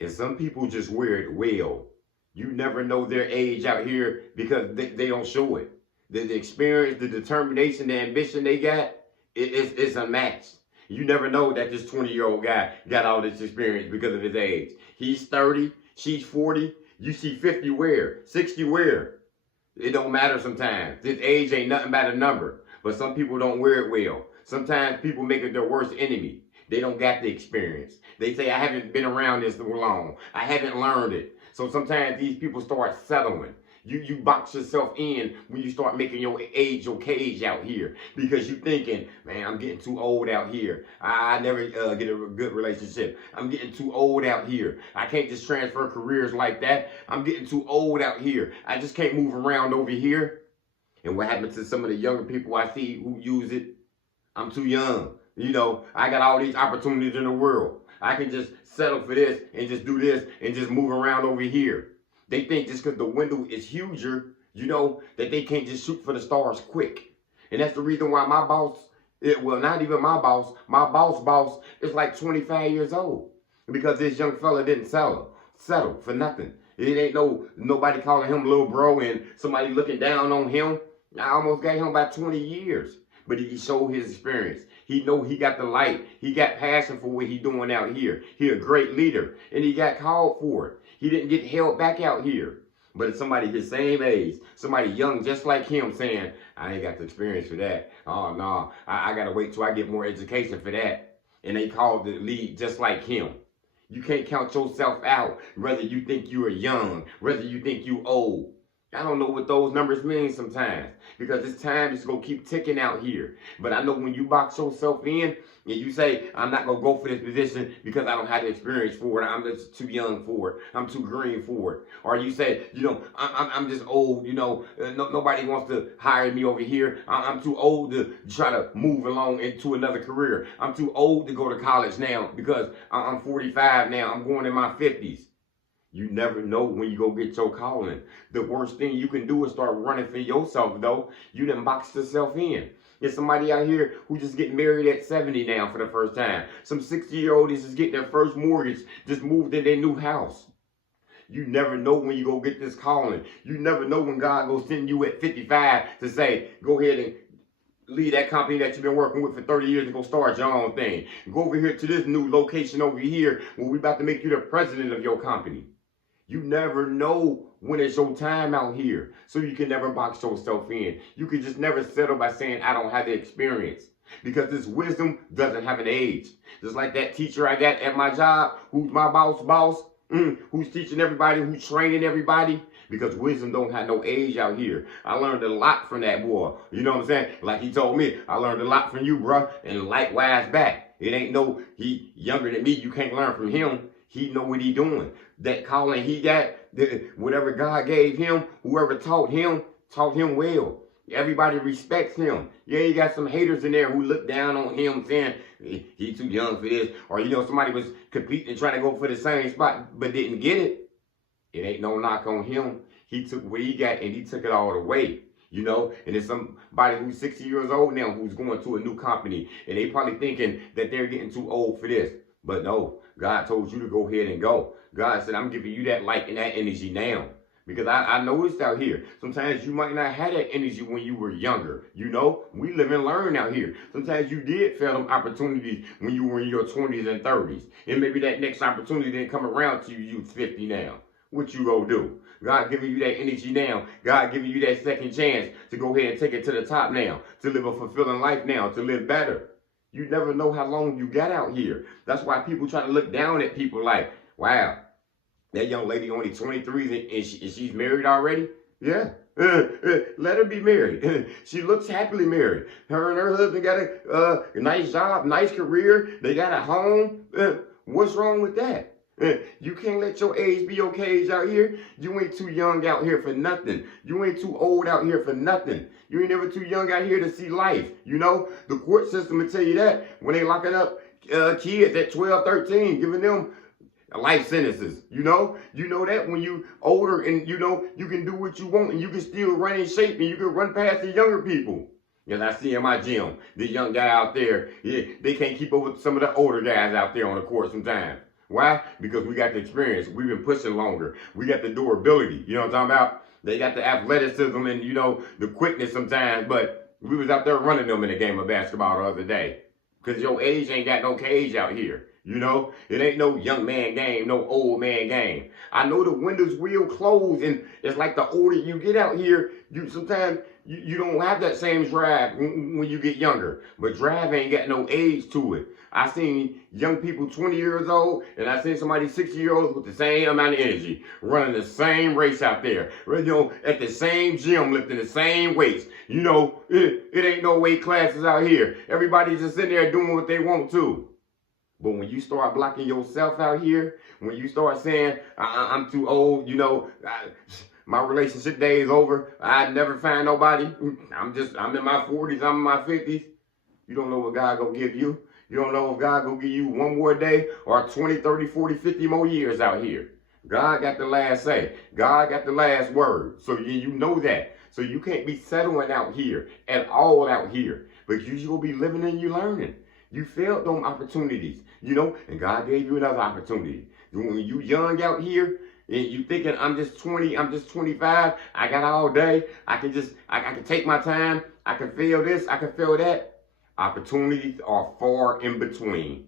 And some people just wear it well. You never know their age out here because they don't show it. The experience, the determination, the ambition they got, it's unmatched. You never know that this 20-year-old guy got all this experience because of his age. He's 30, she's 40. You see 50 where, 60 where. It don't matter sometimes. This age ain't nothing but a number. But some people don't wear it well. Sometimes people make it their worst enemy. They don't got the experience. They say, I haven't been around this long. I haven't learned it. So sometimes these people start settling. You box yourself in when you start making your age your cage out here because you thinking, man, I'm getting too old out here. I never get a good relationship. I'm getting too old out here. I can't just transfer careers like that. I'm getting too old out here. I just can't move around over here. And what happens to some of the younger people I see who use it? I'm too young. You know, I got all these opportunities in the world. I can just settle for this and just do this and just move around over here. They think just because the window is huger, you know, that they can't just shoot for the stars quick. And that's the reason why my boss, well, not even my boss is like 25 years old. Because this young fella didn't settle for nothing. It ain't nobody calling him little bro and somebody looking down on him. I almost got him about 20 years. But he showed his experience. He know he got the light. He got passion for what he doing out here. He a great leader. And he got called for it. He didn't get held back out here. But it's somebody his same age, somebody young just like him saying, I ain't got the experience for that. Oh, no, I got to wait till I get more education for that. And they called the lead just like him. You can't count yourself out, whether you think you are young, whether you think you old. I don't know what those numbers mean sometimes because this time is going to keep ticking out here. But I know when you box yourself in and you say, I'm not going to go for this position because I don't have the experience for it. I'm just too young for it. I'm too green for it. Or you say, you know, I'm just old. You know, nobody wants to hire me over here. I'm too old to try to move along into another career. I'm too old to go to college now because I'm 45 now. I'm going in my 50s. You never know when you go get your calling. The worst thing you can do is start running for yourself, though. You done boxed yourself in. There's somebody out here who just get married at 70 now for the first time. Some 60-year-old is just getting their first mortgage, just moved in their new house. You never know when you go get this calling. You never know when God go send you at 55 to say, go ahead and leave that company that you've been working with for 30 years and go start your own thing. Go over here to this new location over here where we about to make you the president of your company. You never know when it's your time out here. So you can never box yourself in. You can just never settle by saying, I don't have the experience. Because this wisdom doesn't have an age. Just like that teacher I got at my job, who's my boss, who's teaching everybody, who's training everybody. Because wisdom don't have no age out here. I learned a lot from that boy. You know what I'm saying? Like he told me, I learned a lot from you, bro. And likewise back. It ain't no, he younger than me, you can't learn from him. He know what he doing. That calling he got, whatever God gave him, whoever taught him well. Everybody respects him. Yeah, you got some haters in there who look down on him saying, he too young for this. Or, you know, somebody was competing and trying to go for the same spot but didn't get it. It ain't no knock on him. He took what he got and he took it all the way. You know, and there's somebody who's 60 years old now who's going to a new company. And they probably thinking that they're getting too old for this. But no, God told you to go ahead and go. God said, I'm giving you that light and that energy now. Because I noticed out here, sometimes you might not have that energy when you were younger. You know, we live and learn out here. Sometimes you did fail them opportunities when you were in your 20s and 30s. And maybe that next opportunity didn't come around to you, you 50 now. What you gonna do? God giving you that energy now. God giving you that second chance to go ahead and take it to the top now. To live a fulfilling life now. To live better. You never know how long you got out here. That's why people try to look down at people like, wow, that young lady only 23 and she's married already? Yeah. Let her be married. She looks happily married. Her and her husband got a nice job, nice career. They got a home. What's wrong with that? You can't let your age be your cage out here. You ain't too young out here for nothing. You ain't too old out here for nothing. You ain't never too young out here to see life. You know, the court system will tell you that when they locking up kids at 12, 13, giving them life sentences. You know that when you older and you know you can do what you want and you can still run in shape and you can run past the younger people. Yes, I see in my gym, the young guy out there, yeah, they can't keep up with some of the older guys out there on the court sometimes. Why? Because we got the experience. We've been pushing longer. We got the durability. You know what I'm talking about? They got the athleticism and, you know, the quickness sometimes, but we was out there running them in a game of basketball the other day. Because your age ain't got no cage out here. You know, it ain't no young man game, no old man game. I know the windows will close, and it's like the older you get out here, you sometimes you don't have that same drive when you get younger. But drive ain't got no age to it. I seen young people 20 years old, and I seen somebody 60-year-olds with the same amount of energy, running the same race out there, you know, at the same gym, lifting the same weights. You know, it ain't no weight classes out here. Everybody's just sitting there doing what they want to. But when you start blocking yourself out here, when you start saying, I'm too old, you know, my relationship day is over, I never find nobody, I'm in my 40s, I'm in my 50s, you don't know what God gonna give you. You don't know if God gonna give you one more day or 20, 30, 40, 50 more years out here. God got the last say. God got the last word. So you know that. So you can't be settling out here at all out here. But you will be living and you learning. You failed them opportunities, you know, and God gave you another opportunity. When you young out here, and you thinking, I'm just 20, I'm just 25, I got all day, I can take my time, I can feel this, I can feel that. Opportunities are far in between.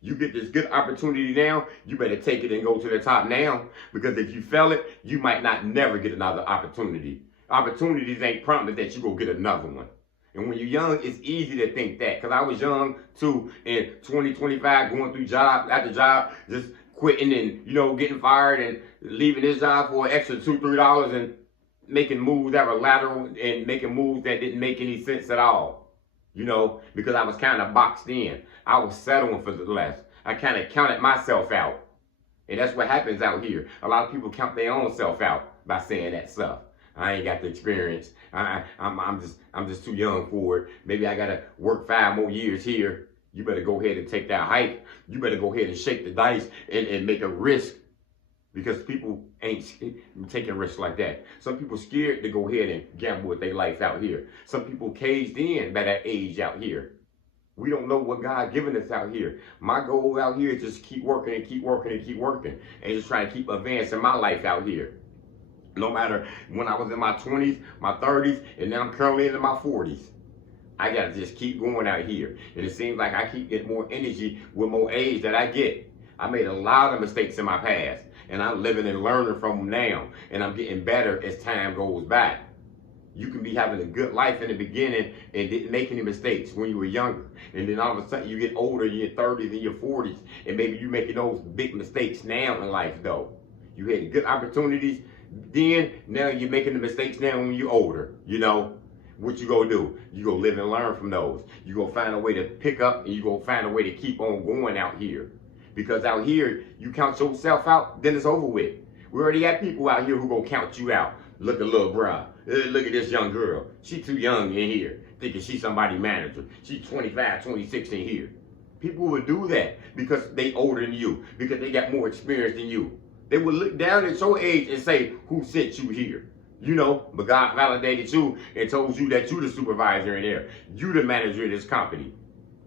You get this good opportunity now, you better take it and go to the top now. Because if you fail it, you might not never get another opportunity. Opportunities ain't promised that you go get another one. And when you're young, it's easy to think that. Because I was young too, in 2025, going through job after job, just quitting and, you know, getting fired and leaving this job for an extra $2, $3 and making moves that were lateral and making moves that didn't make any sense at all. You know, because I was kind of boxed in. I was settling for the less. I kind of counted myself out. And that's what happens out here. A lot of people count their own self out by saying that stuff. I ain't got the experience. I'm just too young for it. Maybe I gotta work 5 more years here. You better go ahead and take that hike. You better go ahead and shake the dice and make a risk. Because people ain't taking risks like that. Some people scared to go ahead and gamble with their life out here. Some people caged in by that age out here. We don't know what God given us out here. My goal out here is just keep working and keep working and keep working. And just trying to keep advancing my life out here. No matter when I was in my 20s, my 30s, and now I'm currently in my 40s. I gotta just keep going out here. And it seems like I keep getting more energy with more age that I get. I made a lot of mistakes in my past. And I'm living and learning from them now. And I'm getting better as time goes by. You can be having a good life in the beginning and didn't make any mistakes when you were younger. And then all of a sudden you get older, in your 30s and your 40s. And maybe you're making those big mistakes now in life though. You had good opportunities then, now you're making the mistakes now when you're older, you know. What you gonna do? You gonna live and learn from those. You gonna find a way to pick up and you gonna find a way to keep on going out here. Because out here, you count yourself out, then it's over with. We already got people out here who gonna count you out. Look at little bruh. Look at this young girl. She too young in here, thinking she's somebody manager. She's 25, 26 in here. People will do that because they older than you, because they got more experience than you. They would look down at your age and say, who sent you here? You know, but God validated you and told you that you the supervisor in there. You the manager of this company.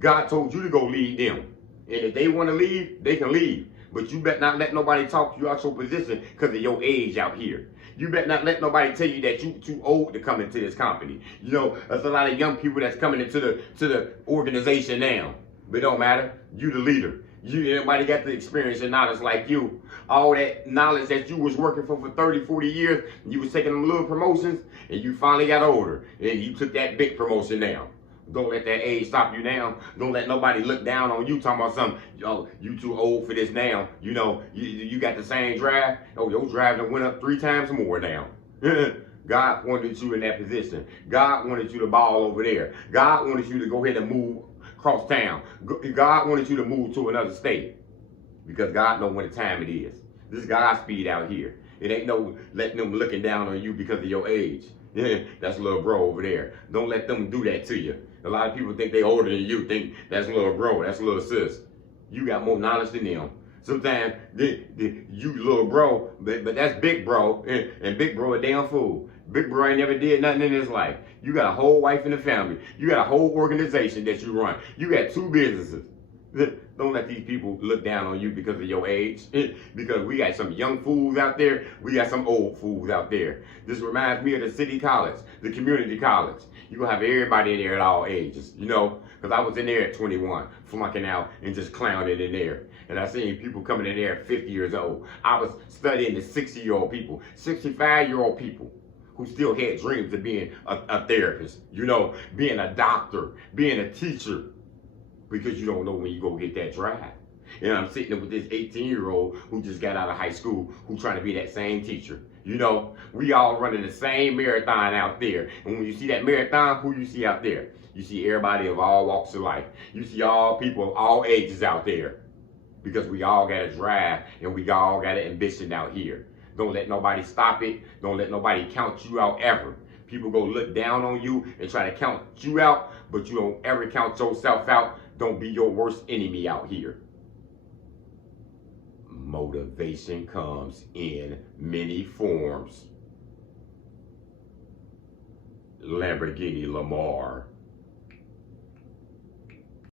God told you to go lead them. And if they want to leave, they can leave. But you better not let nobody talk you out your position because of your age out here. You better not let nobody tell you that you too old to come into this company. You know, there's a lot of young people that's coming into the organization now. But it don't matter. You the leader. Everybody got the experience and knowledge like you. All that knowledge that you was working for 30, 40 years, you was taking them little promotions, and you finally got older, and you took that big promotion now. Don't let that age stop you now. Don't let nobody look down on you talking about something. Yo, you too old for this now. You know, you got the same drive. Oh, your drive done went up 3 times more now. God wanted you in that position. God wanted you to ball over there. God wanted you to go ahead and move across town. God wanted you to move to another state. Because God knows when the time it is. This is God's speed out here. It ain't no letting them looking down on you because of your age. That's little bro over there. Don't let them do that to you. A lot of people think they older than you, think that's little bro, that's little sis. You got more knowledge than them. Sometimes you little bro, but that's big bro, and big bro a damn fool. Big bro ain't never did nothing in his life. You got a whole wife and a family. You got a whole organization that you run. You got 2 businesses. Don't let these people look down on you because of your age. Because we got some young fools out there, we got some old fools out there. This reminds me of the city college, the community college. You're going to have everybody in there at all ages, you know? Because I was in there at 21, flunking out and just clowning in there. And I seen people coming in there at 50 years old. I was studying the 60-year-old people, 65-year-old people who still had dreams of being a therapist, you know, being a doctor, being a teacher, because you don't know when you go get that drive. And I'm sitting there with this 18-year-old who just got out of high school who trying to be that same teacher. You know, we all running the same marathon out there. And when you see that marathon, who you see out there? You see everybody of all walks of life. You see all people of all ages out there. Because we all got a drive and we all got an ambition out here. Don't let nobody stop it. Don't let nobody count you out ever. People go look down on you and try to count you out, but you don't ever count yourself out. Don't be your worst enemy out here. Motivation comes in many forms. Lamborghini Lamar.